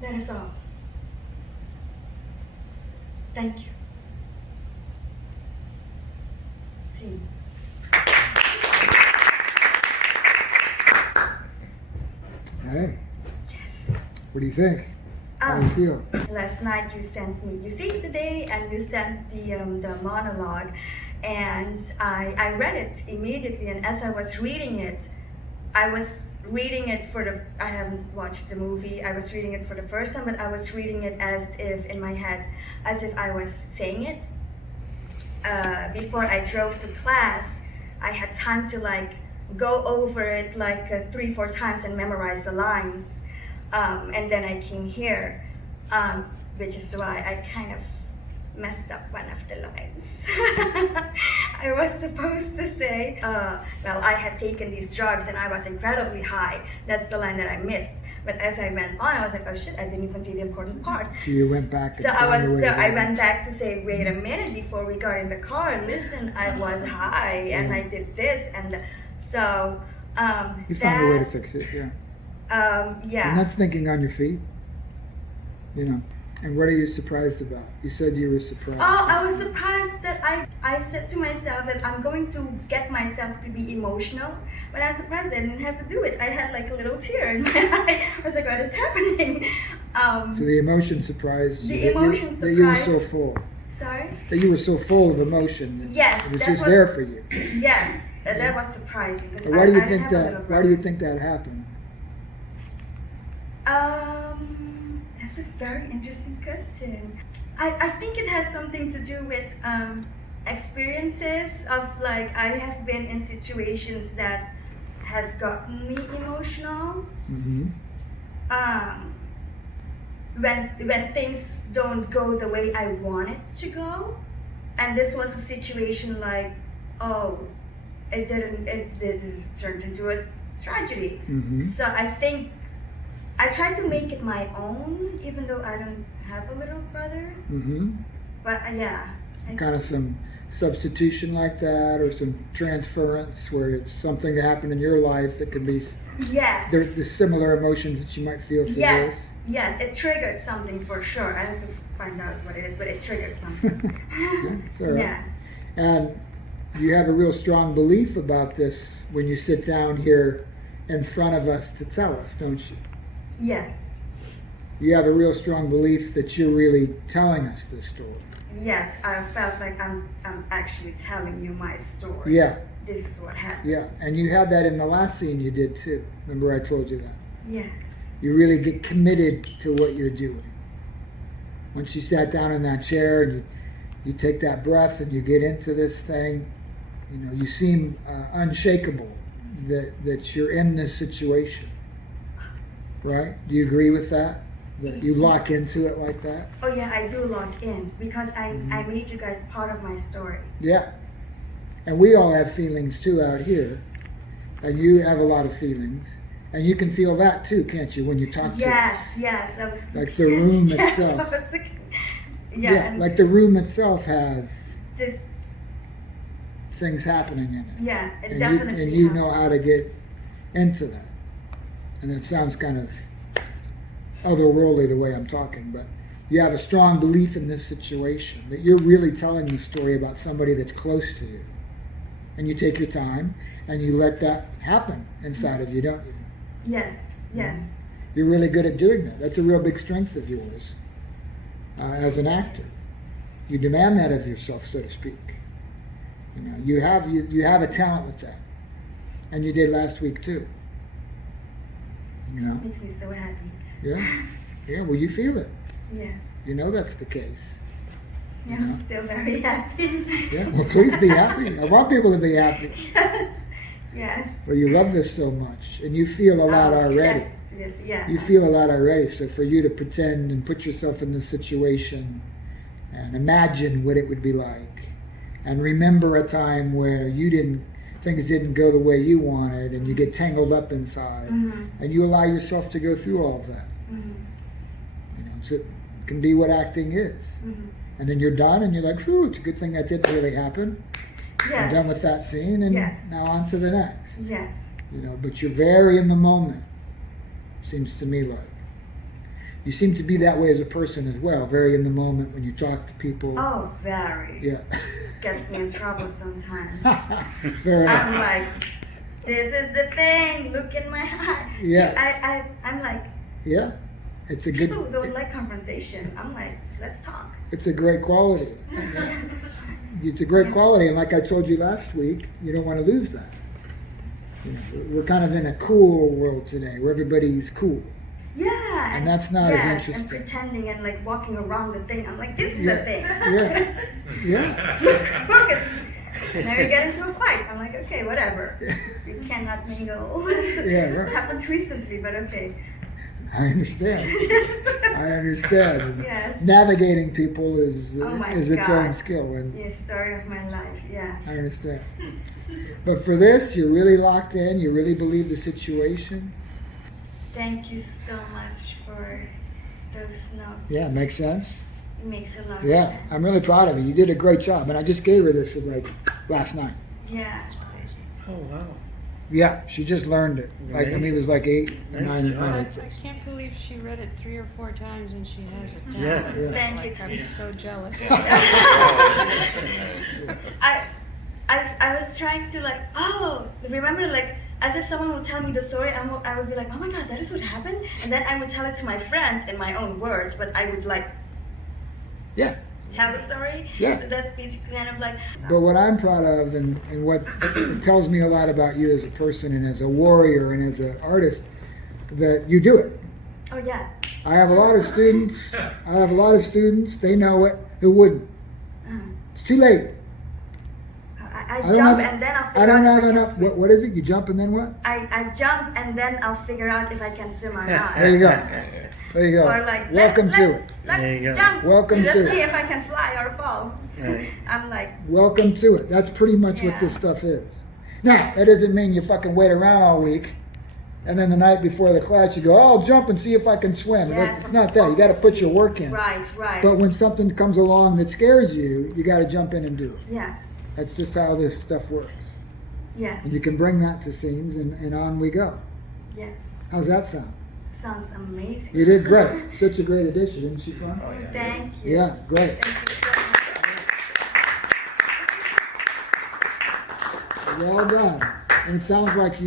That is all. Thank you. See. Hey, Yes. what do you think? How do you feel? Last night you saved the day and you sent the monologue, and I read it immediately. And as I was reading it, I haven't watched the movie. I was reading it for the first time, but I was reading it as if in my head, as if I was saying it. Before I drove to class, I had time to like go over it like 3-4 times and memorize the lines. And then I came here, which is why I kind of messed up one of the lines. I was supposed to say, well, I had taken these drugs and I was incredibly high. That's the line that I missed. But as I went on, I was like, oh shit, I didn't even see the important part. So you went back and I went back to say, wait a minute, before we got in the car, listen, I was high and I did this. And so, You found a way to fix it, yeah. yeah. And that's thinking on your feet, you know. And what are you surprised about? You said you were surprised. Oh, I was surprised that I said to myself that I'm going to get myself to be emotional, but I'm surprised I didn't have to do it. I had like a little tear in my eye. I was like, what is happening? So the emotion surprised you. The emotion surprised. That you were so full. Sorry? That you were so full of emotion. Yes. It was just there for you. Yes, that was surprising. So why do you think that? Why do you think that happened? That's a very interesting question. I think it has something to do with experiences of like I have been in situations that has gotten me emotional. Mm-hmm. When things don't go the way I want it to go, and this was a situation like, oh, this turned into a tragedy. Mm-hmm. So I think I tried to make it my own, even though I don't have a little brother. Mm-hmm. But yeah. Kind of some substitution like that, or some transference where it's something that happened in your life that could be. Yes. There's the similar emotions that you might feel to this. Yes, it triggered something for sure. I have to find out what it is, but it triggered something. Yeah, it's all right. Yeah. And you have a real strong belief about this when you sit down here in front of us to tell us, don't you? Yes. You have a real strong belief that you're really telling us this story. Yes, I felt like I'm actually telling you my story. Yeah. This is what happened. Yeah, and you had that in the last scene you did too. Remember I told you that? Yes. You really get committed to what you're doing. Once you sat down in that chair and you take that breath and you get into this thing, you know, you seem unshakable that you're in this situation. Right? Do you agree with that? That you lock into it like that? Oh yeah, I do lock in because I made you guys part of my story. Yeah. And we all have feelings too out here. And you have a lot of feelings. And you can feel that too, can't you, when you talk to us? Yes. I was like the room itself. Yeah, like the room itself has this things happening in it. Yeah, it and definitely and you know how to get into that. And it sounds kind of otherworldly the way I'm talking, but you have a strong belief in this situation, that you're really telling the story about somebody that's close to you. And you take your time and you let that happen inside of you, don't you? Yes. You're really good at doing that. That's a real big strength of yours as an actor. You demand that of yourself, so to speak. You know, you have a talent with that. And you did last week too. You know? Makes me so happy. Yeah, well, you feel it. Yes. You know that's the case. Yeah, I'm still very happy. Yeah, well, please be happy. I want people to be happy. Yes. Well, you love this so much, and you feel a lot already. Yes. Yeah. You feel a lot already, so for you to pretend and put yourself in this situation and imagine what it would be like, and remember a time where things didn't go the way you wanted, and you get tangled up inside, and you allow yourself to go through all of that. You know, so it can be what acting is. And then you're done, and you're like, "Phew, it's a good thing that didn't really happen." Yes. I'm done with that scene, and now on to the next. Yes. You know, but you're very in the moment. Seems to me like You seem to be that way as a person as well, very in the moment when you talk to people. Oh, very. Yeah. Gets me in trouble sometimes. Fair enough. I'm like, this is the thing. Look in my eye. Yeah. I'm like, Yeah. It's a good. people who don't like confrontation. I'm like, let's talk. It's a great quality. It's a great quality, and like I told you last week, you don't want to lose that. You know, we're kind of in a cool world today, where everybody's cool. Yeah. And that's not as yes, interesting. and pretending and like walking around the thing. I'm like, this is Yeah. the thing. Yeah. Yeah. Focus. Now we get into a fight. I'm like, okay, whatever. You cannot mingle. Yeah, right. Happened recently, but okay. I understand. I understand. Yes. Navigating people is Oh my its own God. skill, and The story of my life. Yeah. I understand. But for this, you're really locked in. You really believe the situation. Thank you so much for those notes. Yeah, makes sense. It makes a lot of Yeah, sense. I'm really proud of you. You did a great job, and I just gave her this like last night. Yeah. Oh, wow. Yeah, she just learned it. Like I mean, it was like 8 or 9 or Nice 10. job. I can't believe she read it 3 or 4 times and she has it down. Yeah. Yeah. Thank Like, you. I'm so jealous. I was trying to like, remember like, as if someone would tell me the story, I would be like, oh my God, that is what happened? And then I would tell it to my friend in my own words, but I would like Yeah. tell the story. Yeah. So that's basically kind of like. But what I'm proud of, and what it tells me a lot about you as a person and as a warrior and as an artist, that you do it. Oh yeah. I have a lot of students. They know it. Who wouldn't? It's too late. I don't jump have- and then I'll figure I don't out have if I can enough. swim. What is it? You jump and then what? I jump and then I'll figure out if I can swim or not. There you go. There you go. Or like, Welcome to let's it. There you go. jump. Welcome let's to it. see if I can fly or fall. Right. I'm like, Welcome to it. That's pretty much what Yeah. this stuff is. Now, that doesn't mean you fucking wait around all week, and then the night before the class you go, oh, I'll jump and see if I can swim. yes, It's not that. You got to put your work in. right. But when something comes along that scares you, you got to jump in and do it. Yeah. That's just how this stuff works. Yes. And you can bring that to scenes, and on we go. Yes. How's that sound? Sounds amazing. You did great. Such a great addition, isn't she, Fran? Oh, yeah. Thank you. Yeah, great. Thank you so much. Well done. And it sounds like you